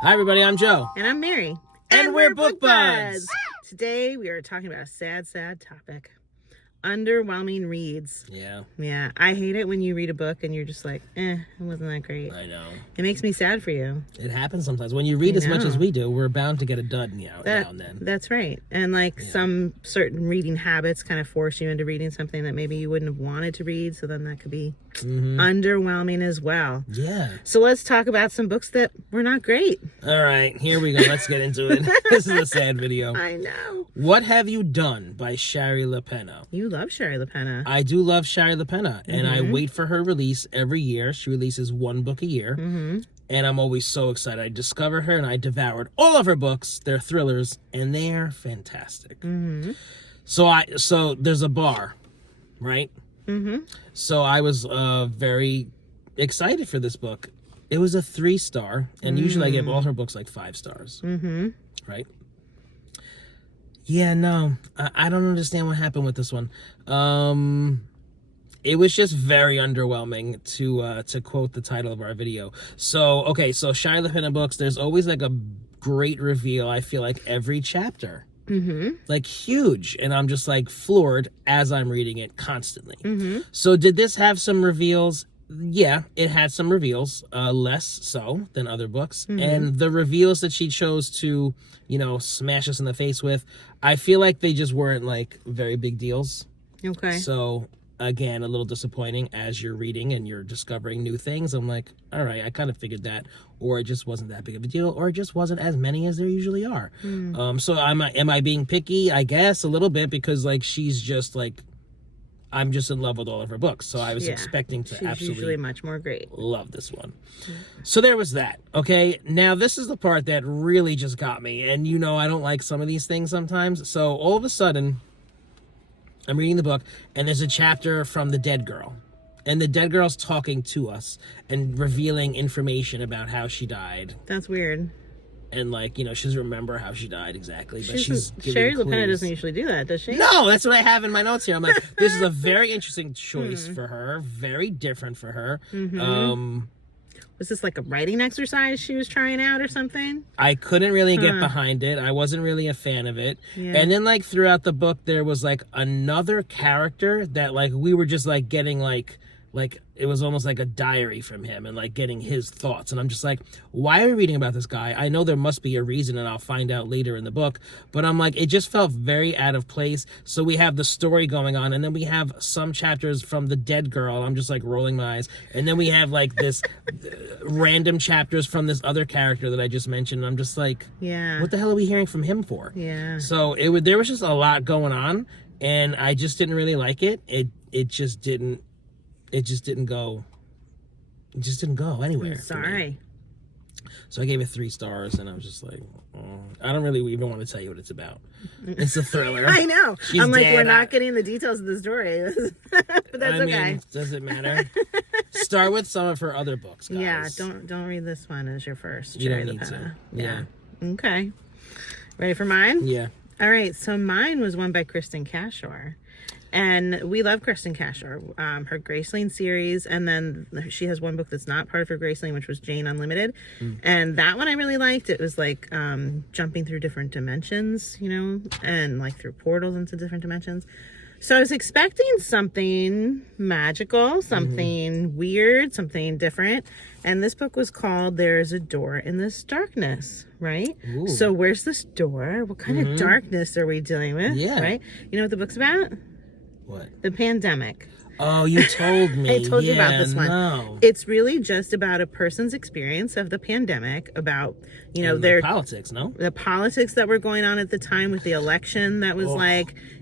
Hi, everybody. I'm Joe. And I'm Mary. And we're Book Buds. Today we are talking about a sad topic. Underwhelming reads. Yeah. Yeah. I hate it when you read a book and you're just like, it wasn't that great. I know. It makes me sad for you. It happens sometimes. When you read as much as we do, we're bound to get a dud now and then. That's right. And some certain reading habits kind of force you into reading something that maybe you wouldn't have wanted to read. So then that could be underwhelming as well. Yeah. So let's talk about some books that were not great. All right. Here we go. Let's get into it. This is a sad video. I know. What Have You Done by Shari LaPena. You love Shari LaPena. I do love Shari LaPena, and I wait for her release every year. She releases one book a year, and I'm always so excited. I discovered her, and I devoured all of her books. They're thrillers, and they are fantastic. So there's a bar, right? So I was very excited for this book. It was a 3-star, and usually I give all her books like 5 stars, right? Yeah, no, I don't understand what happened with this one. It was just very underwhelming, to quote the title of our video. So, okay, so Shari LaPena books, there's always like a great reveal, I feel like, every chapter. Like, huge. And I'm just like floored as I'm reading it constantly. So did this have some reveals? Yeah, it had some reveals, less so than other books. And the reveals that she chose to, smash us in the face with, I feel like they just weren't like very big deals. Okay. So again, a little disappointing as you're reading and you're discovering new things. I'm like, all right, I kind of figured that, or it just wasn't that big of a deal, or it just wasn't as many as there usually are. So am I being picky? I guess a little bit, because like she's just like, I'm just in love with all of her books, so I was expecting to absolutely usually much more great. Love this one. So there was that. Okay, now this is the part that really just got me, and I don't like some of these things sometimes. So all of a sudden, I'm reading the book, and there's a chapter from the dead girl, and the dead girl's talking to us and revealing information about how she died. That's weird. And she doesn't remember how she died exactly, but she's Shari giving LaPena clues. doesn't usually do that, does she? No, that's what I have in my notes here. I'm like, this is a very interesting choice for her, very different for her. Was this like a writing exercise she was trying out or something? I couldn't really get behind it. I wasn't really a fan of it. Yeah. And then throughout the book, there was another character that we were just getting it was almost like a diary from him and getting his thoughts. And I'm just like, why are we reading about this guy? I know there must be a reason, and I'll find out later in the book. But I'm like, it just felt very out of place. So we have the story going on, and then we have some chapters from the dead girl. I'm just rolling my eyes. And then we have this random chapters from this other character that I just mentioned. And I'm just like, yeah, what the hell are we hearing from him for? Yeah. So there was just a lot going on, and I just didn't really like it. It just didn't go anywhere. I'm sorry. So I gave it 3 stars, and I was just like, I don't really even want to tell you what it's about. It's a thriller. I know. She's I'm like, dead. we're not getting the details of the story. But that's okay. Does it matter? Start with some of her other books, guys. Yeah, don't read this one as your first. You Shari don't need LaPena. to. Yeah. Okay. Ready for mine? Yeah. All right. So mine was one by Kristen Cashore. And we love Kristen Cashore, her Graceling series, and then she has one book that's not part of her Graceling, which was Jane Unlimited, and that one I really liked. It was jumping through different dimensions, and through portals into different dimensions. So I was expecting something magical, something weird, something different, and this book was called There's a Door in This Darkness, right? Ooh. So where's this door? What kind of darkness are we dealing with? Yeah. Right? You know what the book's about? What? The pandemic. Oh, you told me. I told you about this one. No. It's really just about a person's experience of the pandemic, about, their politics, no? The politics that were going on at the time with the election that was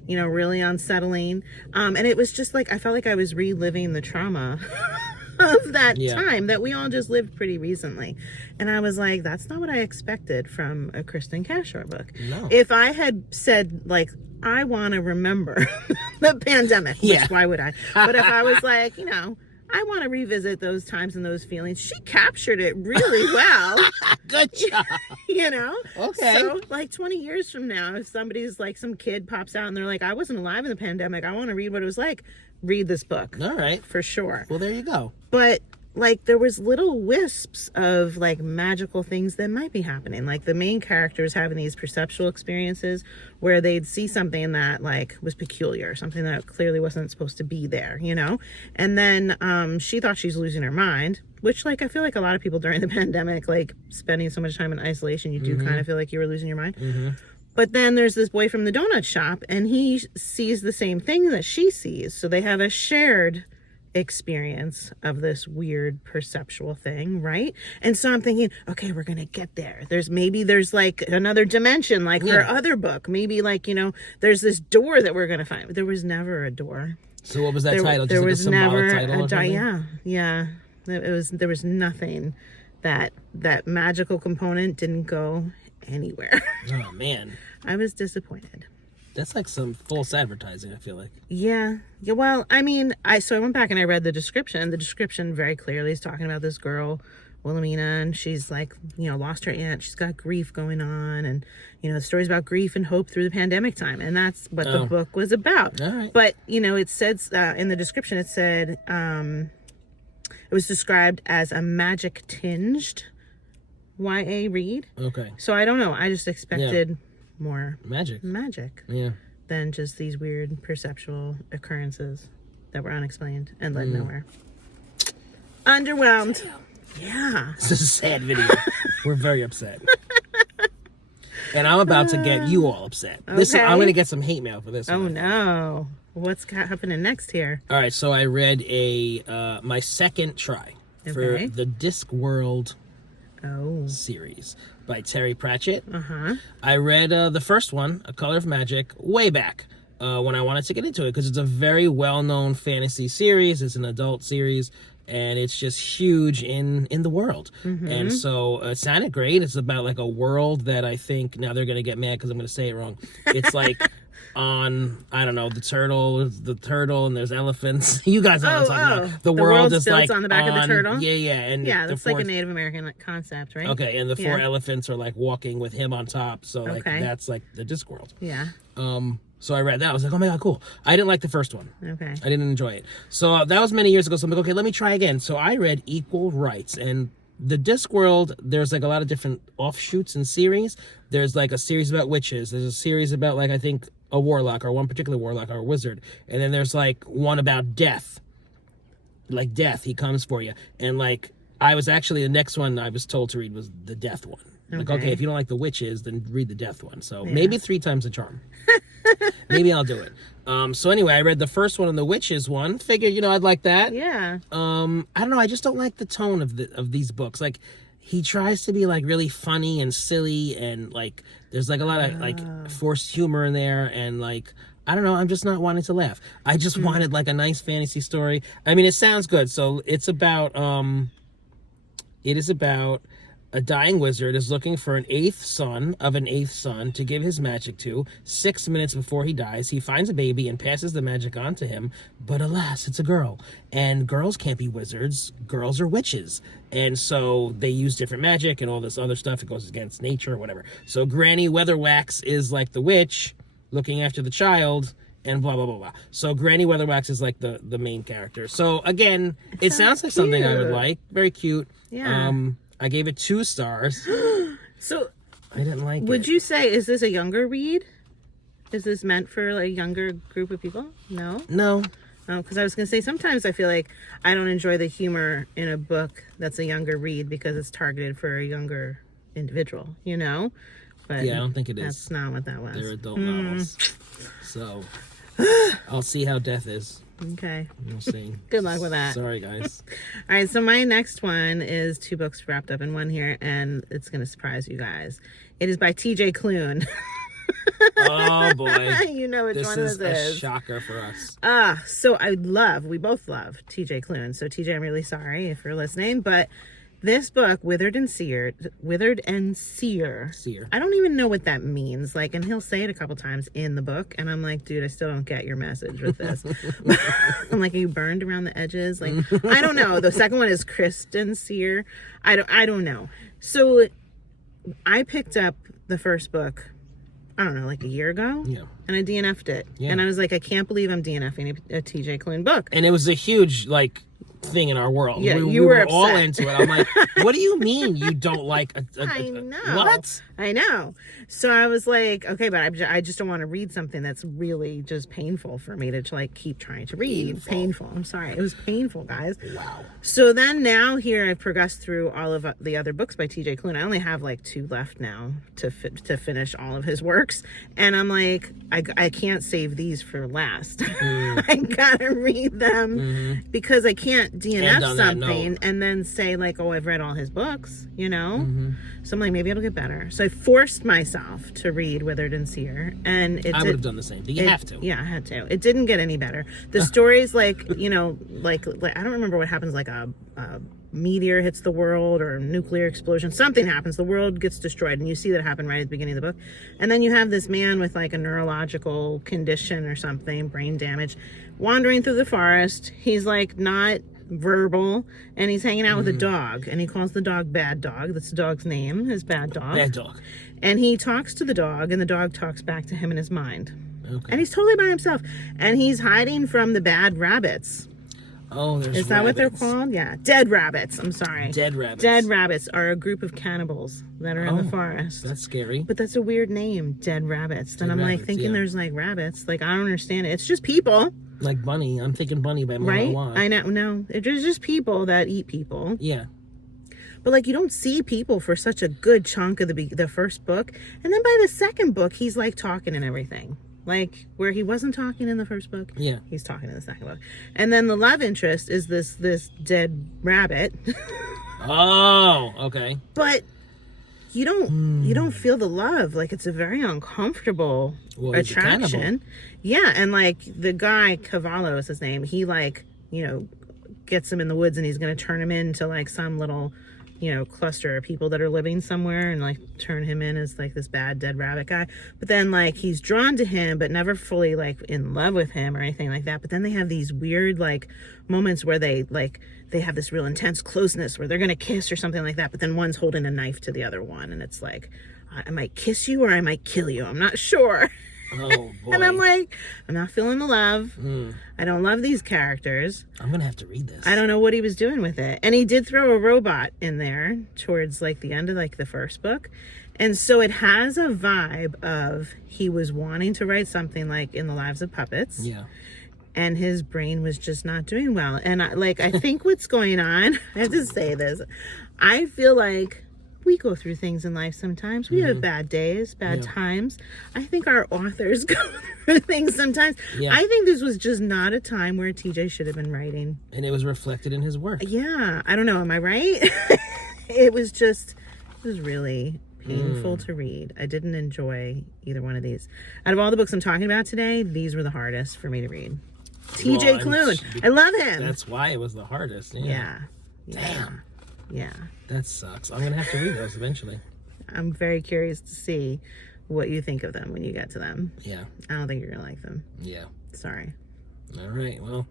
really unsettling. And it was just I felt like I was reliving the trauma of that time that we all just lived pretty recently. And I was like, that's not what I expected from a Kristen Cashore book. No. If I had said I want to remember the pandemic, which why would I? But if I was I want to revisit those times and those feelings, she captured it really well. Good job. Okay. So 20 years from now, if somebody's some kid pops out and they're like, I wasn't alive in the pandemic, I want to read what it was like, read this book. All right. For sure. Well, there you go. But like there was little wisps of like magical things that might be happening. Like the main characters having these perceptual experiences where they'd see something that like was peculiar, something that clearly wasn't supposed to be there, you know? And then she thought she's losing her mind, which like I feel like a lot of people during the pandemic, like spending so much time in isolation, you do kind of feel like you were losing your mind. But then there's this boy from the donut shop and he sees the same thing that she sees. So they have a shared experience of this weird perceptual thing, right? And so I'm thinking, okay, we're gonna get there. There's like another dimension, like her other book. Maybe like, you know, there's this door that we're gonna find. There was never a door. So what was that title? There Just was like a never title or something? yeah. There was nothing that magical component didn't go anywhere. Oh man, I was disappointed. that's like some false advertising, I feel like. Yeah. Well, I mean, I went back and I read the description. The description very clearly is talking about this girl, Wilhelmina, and she's like, you know, lost her aunt. She's got grief going on, and you know, the story's about grief and hope through the pandemic time, and that's what the book was about. All right. But you know, it said in the description, it said it was described as a magic tinged YA read. Okay. So I don't know. I just expected more Magic. Yeah. than just these weird perceptual occurrences that were unexplained and led nowhere. Underwhelmed. Yeah. This is a sad video. We're very upset. And I'm about to get you all upset. Okay. I'm going to get some hate mail for this Oh one. no. What's happening next here? All right, so I read my second try for Okay. the Discworld Oh. series by Terry Pratchett. Uh-huh. I read the first one, A Color of Magic, way back when I wanted to get into it because it's a very well-known fantasy series. It's an adult series, and it's just huge in the world. And so it sounded great. It's about like a world that I think, now they're going to get mad because I'm going to say it wrong. It's like on, I don't know, the turtle, and there's elephants. You guys know what I'm talking about. The world world's is built like on the back of the turtle? Yeah. And Yeah, the that's like a fourth- Native American concept, right? Okay, and the four Yeah. elephants are like walking with him on top. So like Okay. that's like the Discworld. Yeah. So I read that. I was like, oh my God, cool. I didn't like the first one. Okay. I didn't enjoy it. So that was many years ago. So I'm like, okay, let me try again. So I read Equal Rights. And the Discworld, there's like a lot of different offshoots and series. There's like a series about witches. There's a series about like, I think, a warlock or one particular warlock or a wizard. And then there's like one about death. Like death, he comes for you. And like, I was actually, the next one I was told to read was the death one. Like, okay, if you don't like the witches, then read the death one. So maybe 3 times the charm. Maybe I'll do it. So anyway, I read the first one and the witches one. Figured, you know, I'd like that. Yeah. I don't know. I just don't like the tone of these books. Like, he tries to be like really funny and silly, and like there's like a lot of like forced humor in there, and like I don't know. I'm just not wanting to laugh. I just wanted like a nice fantasy story. I mean, it sounds good. So it's about it is about a dying wizard is looking for an eighth son to give his magic to. 6 minutes before he dies, he finds a baby and passes the magic on to him. But alas, it's a girl. And girls can't be wizards. Girls are witches. And so they use different magic and all this other stuff. It goes against nature or whatever. So Granny Weatherwax is like the witch looking after the child, and blah, blah, blah, blah. So Granny Weatherwax is like the main character. So again, it sounds like something I would like. Very cute. Yeah. I gave it 2 stars. So I didn't like it. would you say, is this a younger read? Is this meant for like a younger group of people? No? No. Oh, because I was going to say, sometimes I feel like I don't enjoy the humor in a book that's a younger read because it's targeted for a younger individual, you know? But Yeah, I don't think it is. that's not what that was. They're adult novels. So I'll see how death is. Okay. We'll see. Good luck with that. Sorry, guys. All right, so my next one is 2 books wrapped up in one here, and it's going to surprise you guys. It is by T.J. Klune. Oh, boy. You know which This one is this a is. shocker for us. So we both love T.J. Klune. So TJ, I'm really sorry if you're listening, but this book, Withered and Sear. Sear. I don't even know what that means. Like, and he'll say it a couple times in the book, and I'm like, dude, I still don't get your message with this. I'm like, are you burned around the edges? Like, I don't know. The second one is Kristen Sear. I don't know. So I picked up the first book, I don't know, like a year ago. Yeah. And I DNF'd it. Yeah. And I was like, I can't believe I'm DNFing a TJ Klune book. And it was a huge, like, thing in our world. Yeah, we you were all upset. into it. I'm like, what do you mean you don't like I know. what? I know. So I was like, okay, but I just don't want to read something that's really just painful for me to like keep trying to read. Painful. I'm sorry. It was painful, guys. Wow. So then now here I've progressed through all of the other books by TJ Klune. I only have like 2 left now to finish all of his works. And I'm like, I can't save these for last. I gotta read them because I can't DNF something and then say like, oh, I've read all his books, you know? So I'm like, maybe it'll get better. So I forced myself to read Withered and Sear, and I would have done the same. You have to. Yeah, I had to. It didn't get any better. The story's like, you know, like I don't remember what happens, like a meteor hits the world or a nuclear explosion. Something happens. The world gets destroyed, and you see that happen right at the beginning of the book. And then you have this man with like a neurological condition or something, brain damage, wandering through the forest. He's like not verbal, and he's hanging out with a dog, and he calls the dog Bad Dog. That's the dog's name, is Bad Dog. Bad Dog. And he talks to the dog, and the dog talks back to him in his mind. Okay. And he's totally by himself, and he's hiding from the bad rabbits. Oh, there's Is that what they're called? Yeah, dead rabbits. I'm sorry. Dead rabbits. Dead rabbits are a group of cannibals that are in the forest. That's scary. But that's a weird name, Dead Rabbits. Then I'm Rabbits, like thinking yeah. there's like rabbits. Like I don't understand it. It's just people. Like Bunny. I'm thinking Bunny by Mona Right? Wong. I know. No, it's just people that eat people. Yeah. But like you don't see people for such a good chunk of the first book, and then by the second book he's like talking and everything. Like where he wasn't talking in the first book, Yeah. he's talking in the second book. And then the love interest is this dead rabbit. Oh, okay. But you don't feel the love. Like it's a very uncomfortable He's a cannibal. attraction. Yeah, and like the guy Cavallo is his name. He like, you know, gets him in the woods and he's gonna turn him into like some little, you know, cluster of people that are living somewhere and like turn him in as like this bad dead rabbit guy. But then like he's drawn to him but never fully like in love with him or anything like that. But then they have these weird like moments where they have this real intense closeness where they're gonna kiss or something like that, but then one's holding a knife to the other one and it's like, I might kiss you or I might kill you, I'm not sure. Oh, boy. And I'm like, I'm not feeling the love. I don't love these characters. I'm going to have to read this. I don't know what he was doing with it. And he did throw a robot in there towards like the end of like the first book. And so it has a vibe of he was wanting to write something like In the Lives of Puppets. Yeah. And his brain was just not doing well. And I think what's going on, I have to say this, I feel like we go through things in life sometimes. We have bad days, bad times. I think our authors go through things sometimes. Yeah. I think this was just not a time where TJ should have been writing. And it was reflected in his work. Yeah. I don't know. Am I right? It was really painful to read. I didn't enjoy either one of these. Out of all the books I'm talking about today, these were the hardest for me to read. TJ Klune. I love him. That's why it was the hardest. Yeah. Damn. Yeah. That sucks. I'm going to have to read those eventually. I'm very curious to see what you think of them when you get to them. Yeah. I don't think you're going to like them. Yeah. Sorry. All right. Well,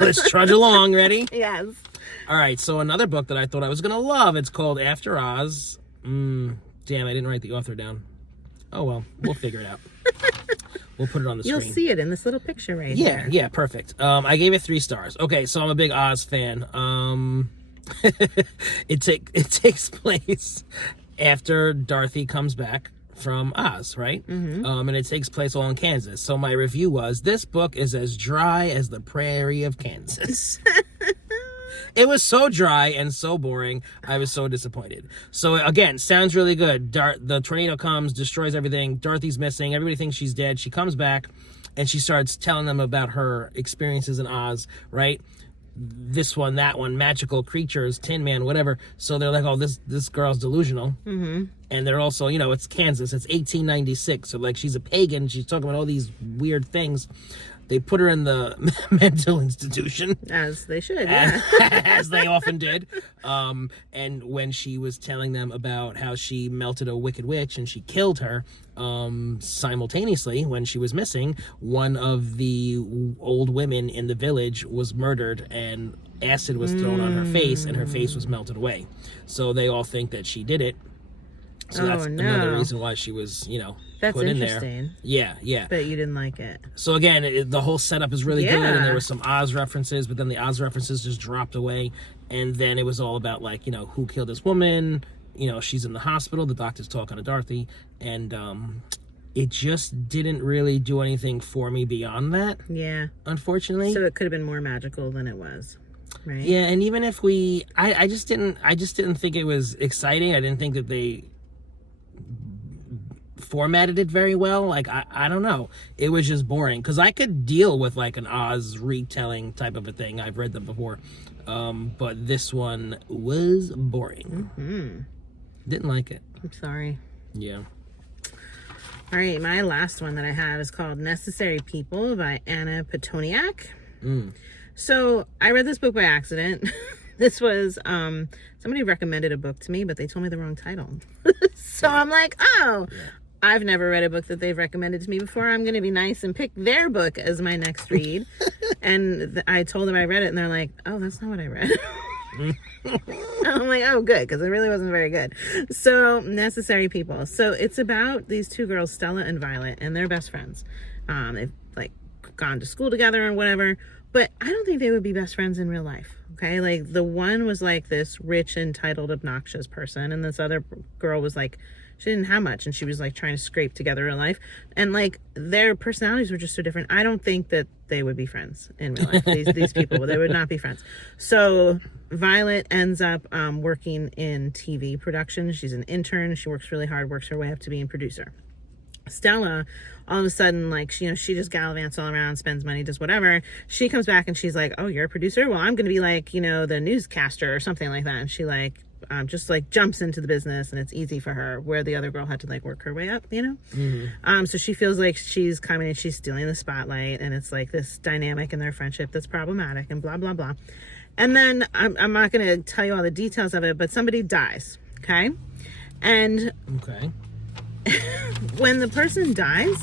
let's trudge along. Ready? Yes. All right. So another book that I thought I was going to love. It's called After Oz. Damn, I didn't write the author down. Oh, well. We'll figure it out. We'll put it on the You'll screen. see it in this little picture right here. Yeah, perfect. I gave it 3 stars. Okay, so I'm a big Oz fan. It takes place after Dorothy comes back from Oz, right? And it takes place all in Kansas. So my review was, this book is as dry as the prairie of Kansas. It was so dry and so boring. I was so disappointed. So again, sounds really good. The tornado comes, destroys everything. Dorothy's missing. Everybody thinks she's dead. She comes back and she starts telling them about her experiences in Oz, right? This one, that one, magical creatures, Tin Man, whatever. So they're like, oh, this girl's delusional. And they're also, you know, it's Kansas. It's 1896. So like she's a pagan. She's talking about all these weird things. They put her in the mental institution. As they should, yeah. As they often did. And when she was telling them about how she melted a wicked witch and she killed her, simultaneously, when she was missing, one of the old women in the village was murdered and acid was thrown on her face and her face was melted away. So they all think that she did it. So that's another reason why she was, That's put in interesting. there. Yeah. But you didn't like it. So again, the whole setup is really good, and there was some Oz references, but then the Oz references just dropped away, and then it was all about who killed this woman. She's in the hospital. The doctor's talking to Dorothy, and it just didn't really do anything for me beyond that. Yeah, unfortunately. So it could have been more magical than it was. Right. Yeah, and even if I just didn't think it was exciting. I didn't think that they formatted it very well. I don't know. It was just boring, because I could deal with an Oz retelling type of a thing. I've read them before. But this one was boring. Mm-hmm. Didn't like it. I'm sorry. Yeah. All right, my last one that I have is called Necessary People by Anna Petoniak. So I read this book by accident. This was, somebody recommended a book to me, but they told me the wrong title. So I'm like, I've never read a book that they've recommended to me before. I'm going to be nice and pick their book as my next read. And I told them I read it, and they're like, oh, that's not what I read. I'm like, oh, good, because it really wasn't very good. So, Necessary People. So it's about these two girls, Stella and Violet, and they're best friends. They've gone to school together and whatever, but I don't think they would be best friends in real life. Okay, the one was this rich, entitled, obnoxious person, and this other girl was she didn't have much, and she was trying to scrape together her life, and their personalities were just so different. I don't think that they would be friends in real life. These people, they would not be friends. So Violet ends up working in TV production. She's an intern. She works really hard, works her way up to being producer. Stella, all of a sudden, she just gallivants all around, spends money, does whatever. She comes back and she's like, oh, you're a producer? Well, I'm going to be the newscaster or something like that. And she just jumps into the business, and it's easy for her, where the other girl had to work her way up, Mm-hmm. So she feels like she's coming and she's stealing the spotlight, and it's this dynamic in their friendship that's problematic, and blah, blah, blah. And then I'm not going to tell you all the details of it, but somebody dies. Okay. And when the person dies,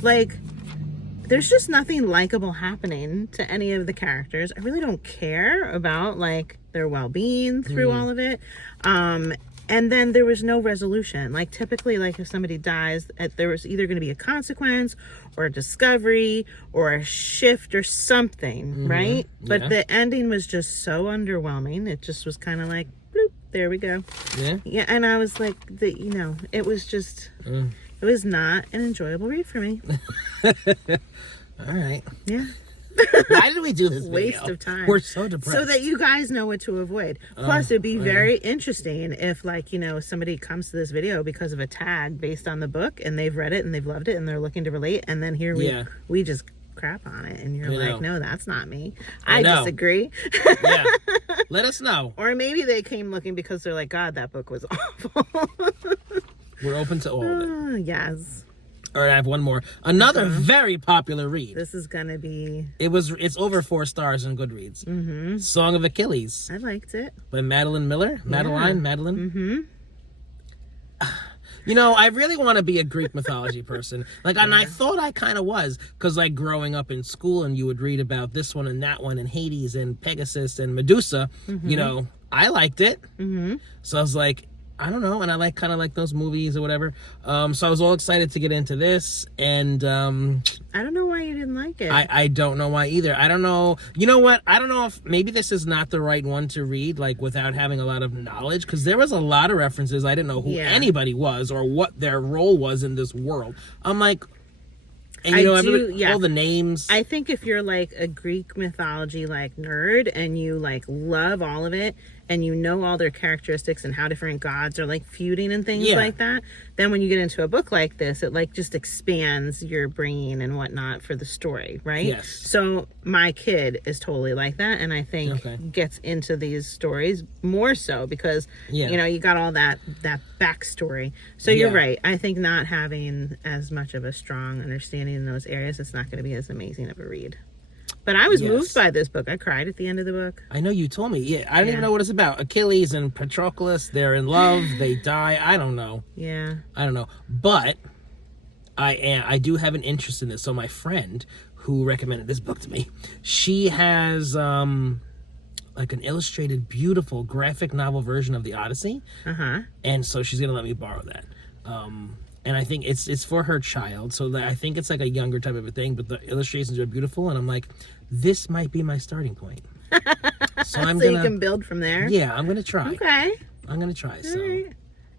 there's just nothing likable happening to any of the characters. I really don't care about their well-being through all of it. And then there was no resolution. Typically, if somebody dies, there was either going to be a consequence or a discovery or a shift or something, right? Yeah. But the ending was just so underwhelming. It just was kind of bloop, there we go. Yeah. Yeah, and I was it was just, it was not an enjoyable read for me. All right. Yeah. Why did we do this video? Waste of time. We're so depressed. So that you guys know what to avoid. Plus, it'd be very interesting if, somebody comes to this video because of a tag based on the book, and they've read it and they've loved it and they're looking to relate, and then here we just crap on it, and you're no, that's not me. I disagree. Yeah. Let us know. Or maybe they came looking because they're God, that book was awful. We're open to all of it. Yes. All right, I have one more. Another very popular read. This is gonna be. It's over 4 stars in Goodreads. Mm-hmm. Song of Achilles. I liked it. By Madeline Miller. Madeline. Mm-hmm. I really want to be a Greek mythology person. And I thought I kind of was, because growing up in school, and you would read about this one and that one and Hades and Pegasus and Medusa. Mm-hmm. I liked it. Mm-hmm. So I was I don't know, and I kind of like those movies or whatever. So I was all excited to get into this, and I don't know why you didn't like it. I don't know why either. I don't know. You know what? I don't know if maybe this is not the right one to read, without having a lot of knowledge, because there was a lot of references. I didn't know who anybody was or what their role was in this world. I'm and all the names. I think if you're a Greek mythology nerd, and you love all of it, and you know all their characteristics and how different gods are feuding and things like that, then when you get into a book like this, it just expands your brain and whatnot for the story, right? Yes. So my kid is totally like that, and I think gets into these stories more so because you got all that backstory. So you're right. I think not having as much of a strong understanding in those areas, it's not going to be as amazing of a read. But I was moved by this book. I cried at the end of the book. I know you told me. Yeah, I don't even know what it's about. Achilles and Patroclus, they're in love. They die. I don't know. Yeah. I don't know. But I do have an interest in this. So my friend who recommended this book to me, she has like an illustrated, beautiful graphic novel version of the Odyssey. And so she's gonna let me borrow that. And I think it's for her child, so that I think it's like a younger type of a thing. But the illustrations are beautiful, and I'm like, this might be my starting point. So I'm so you can build from there. Yeah, I'm gonna try. Okay. I'm gonna try. So. Right.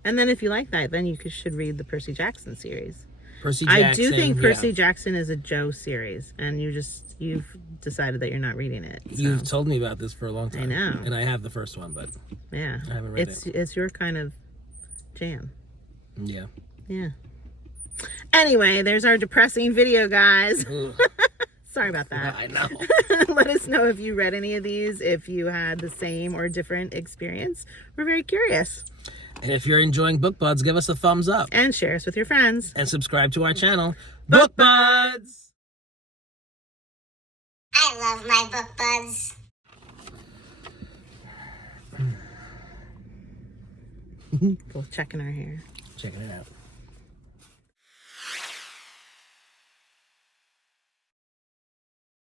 And then if you like that, then you should read the Percy Jackson series. Percy Jackson. I do think Percy Jackson is a Joe series, and you've decided that you're not reading it. So. You've told me about this for a long time. I know. And I have the first one, but yeah, I haven't read it. It's your kind of jam. Yeah. Yeah. Anyway, there's our depressing video, guys. Sorry about that. I know. Let us know if you read any of these, if you had the same or different experience. We're very curious. And if you're enjoying Book Buds, give us a thumbs up. And share us with your friends. And subscribe to our channel, Book Buds! I love my Book Buds. Both checking our hair. Checking it out.